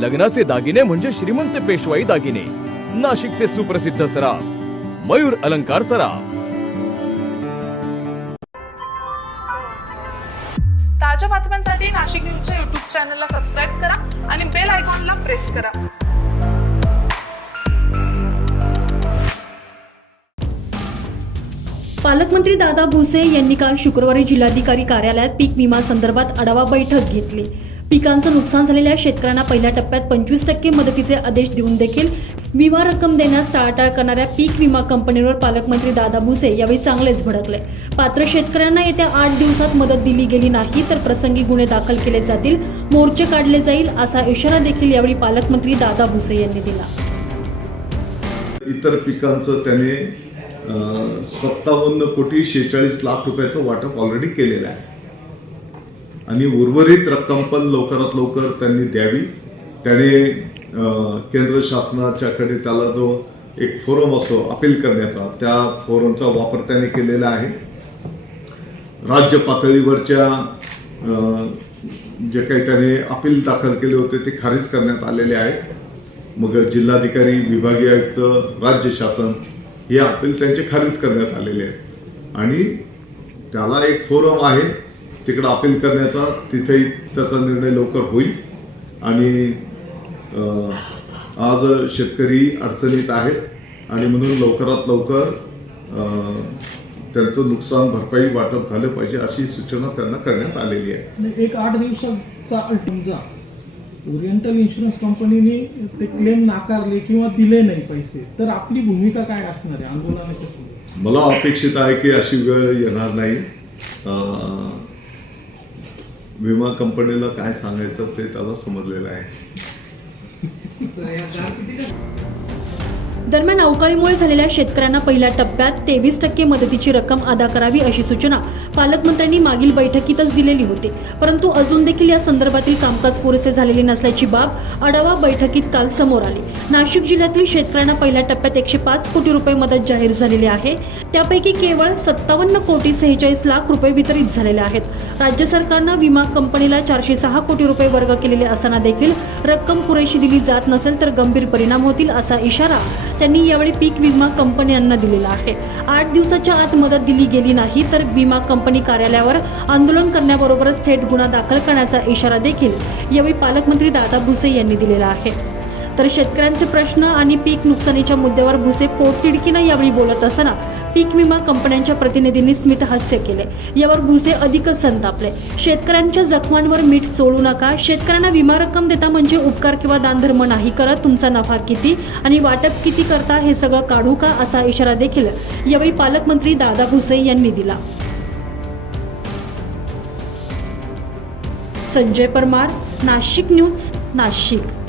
लग्नाचे दागिने म्हणजे श्रीमंत पेशवाई दागिने. नाशिकचे सुप्रसिद्ध सराफ. मयूर अलंकार सराफ. ताज्या बातम्यांसाठी नाशिक न्यूजच्या युट्यूब चॅनलला सबस्क्राईब करा आणि बेल आयकॉनला प्रेस करा. पालकमंत्री दादा भुसे यांनी काल शुक्रवारी जिल्हाधिकारी कार्यालयात पीक विमा संदर्भात आढावा बैठक घेतली. पिकांचं नुकसान झालेल्या शेतकऱ्यांना पहिल्या टप्प्यात पंचवीस टक्के मदतीचे आदेश देऊन देखील विमा रक्कम देण्यास टाळाटाळ करणाऱ्या पीक विमा कंपनीवर पालकमंत्री दादा भुसे यावेळी चांगलेच भडकले. पात्र शेतकऱ्यांना येत्या आठ दिवसात मदत दिली गेली नाही तर प्रसंगी गुन्हे दाखल केले जातील मोर्चे काढले जाईल असा इशारा देखील यावेळी पालकमंत्री दादा भुसे यांनी दिला. इतर पिकांचं त्याने सत्तावन्न कोटी शेहेचाळीस लाख रुपयाचं वाटप ऑलरेडी केलेलं आहे. आणि उर्वरित रक्कम पण लवकरात लवकर त्यांनी द्यावी. त्याने केंद्र शासनाच्याकडे त्याला जो एक फोरम असो अपील करण्याचा त्या फोरमचा वापर त्याने केलेला आहे. राज्य पातळीवरच्या जे काही त्याने अपील दाखल केले होते ते खारिज करण्यात आलेले आहे. मग जिल्हाधिकारी विभागीय आयुक्त राज्य शासन हे अपील त्यांचे खारिज करण्यात आलेले आहेत आणि त्याला एक फोरम आहे तिकडं अपील करण्याचा तिथेही त्याचा निर्णय लवकर होईल. आणि आज शेतकरी अडचणीत आहेत आणि म्हणून लवकरात लवकर त्यांचं नुकसान भरपाई वाटप झालं पाहिजे अशी सूचना त्यांना करण्यात आलेली आहे. एक आठ दिवसाचा समजा ओरिएंटल इन्शुरन्स कंपनीने ते क्लेम नाकारले किंवा दिले नाही पैसे. तर आपली भूमिका काय असणार आहे आंदोलनाच्या मला अपेक्षित आहे की अशी वेळ येणार नाही. विमा कंपनीला काय सांगायचं ते त्याला समजलेलं आहे. दरम्यान अवकाळीमुळे झालेल्या शेतकऱ्यांना पहिल्या टप्प्यात तेवीस टक्के मदतीची रक्कम अदा करावी अशी सूचना पालकमंत्र्यांनी मागील बैठकीतच दिलेली होती. परंतु अजून देखील या संदर्भातील कामकाज पुरेसे झालेले नसल्याची बाब आढावा बैठकीत काल समोर आली. नाशिक जिल्ह्यातील शेतकऱ्यांना पहिल्या टप्प्यात एकशे पाच कोटी रुपये मदत जाहीर झालेली आहे. त्यापैकी केवळ सत्तावन्न कोटी सेहेचाळीस लाख रुपये वितरित झालेले आहेत. राज्य सरकारनं विमा कंपनीला चारशे सहा कोटी रुपये वर्ग केलेले असताना देखील रक्कम पुरेशी दिली जात नसेल तर गंभीर परिणाम होतील असा इशारा त्यांनी यावेळी पीक विमा कंपन्यांना दिलेला आहे. आठ दिवसाच्या आत मदत दिली गेली नाही तर विमा कंपनी कार्यालयावर आंदोलन करण्याबरोबरच थेट गुन्हा दाखल करण्याचा इशारा देखील यावेळी पालकमंत्री दादा भुसे यांनी दिलेला आहे. तर शेतकऱ्यांचे प्रश्न आणि पीक नुकसानीच्या मुद्द्यावर भुसे पोटतिडकीनं यावेळी बोलत असताना पीक विमा कंपन्यांच्या प्रतिनिधींनी स्मितहास्य केले. यावर भुसे अधिकच संतापले. शेतकऱ्यांच्या जखमांवर मीठ चोळू नका. शेतकऱ्यांना विमा रक्कम देता म्हणजे उपकार किंवा दानधर्म नाही करत. तुमचा नफा किती आणि वाटप किती करता हे सगळं काढू का असा इशारा देखील यावेळी पालकमंत्री दादा भुसे यांनी दिला. संजय परमार नाशिक न्यूज नाशिक.